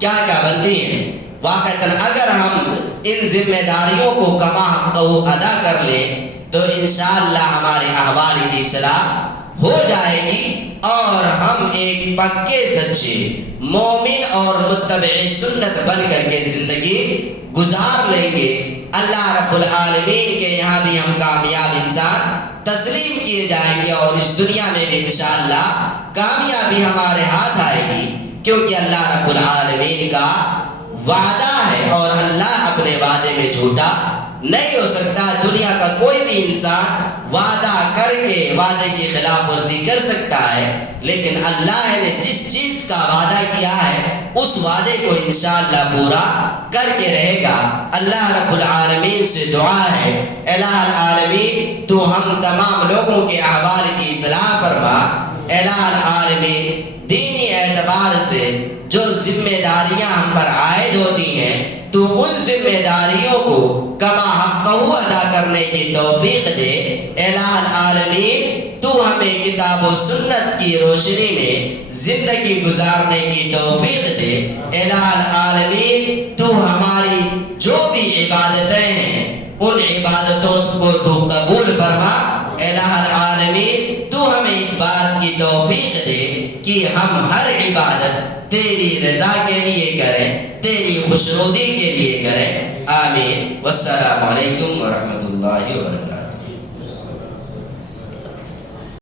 کیا کیا بنتی ہیں. واقعتاً اگر ہم ان ذمہ داریوں کو کما حق ادا کر لیں تو انشاءاللہ ہمارے احوال کی اصلاح ہو جائے گی اور ہم ایک پکے سچے مومن اور متبع سنت بن کر کے زندگی گزار لیں گے. اللہ رب العالمین کے یہاں بھی ہم کامیاب انسان تسلیم کیے جائیں گے اور اس دنیا میں بھی انشاءاللہ کامیابی ہمارے ہاتھ آئے گی، کیونکہ اللہ رب العالمین کا وعدہ ہے اور اللہ اپنے وعدے میں جھوٹا نہیں ہو سکتا. دنیا کا کوئی بھی انسان وعدہ کر کے وعدے کی خلاف ورزی کر سکتا ہے، لیکن اللہ نے جس چیز کا وعدہ کیا ہے اس وعدے کو انشاءاللہ پورا کر کے رہے گا. اللہ رب العالمین سے دعا ہے الہ العالمین تو ہم تمام لوگوں کے احوال کی اصلاح فرما. الہ العالمین دینی اعتبار سے جو ذمہ داریاں ہم پر عائد ہوتی ہیں تو ان ذمہ داریوں کو کما حقہ ادا کرنے کی توفیق دے. الہ العالمین تو ہمیں کتاب و سنت کی روشنی میں زندگی گزارنے کی توفیق دے. الہ العالمین تو ہماری جو بھی عبادتیں ہیں ان عبادتوں کو تو قبول فرما. الہ العالمین تو ہمیں اس بات کی توفیق دے کہ ہم ہر عبادت تیری رضا کے لیے کریں، تیری خوشنودی کے لیے کریں. آمین. والسلام علیکم ورحمۃ اللہ وبرکاتہ.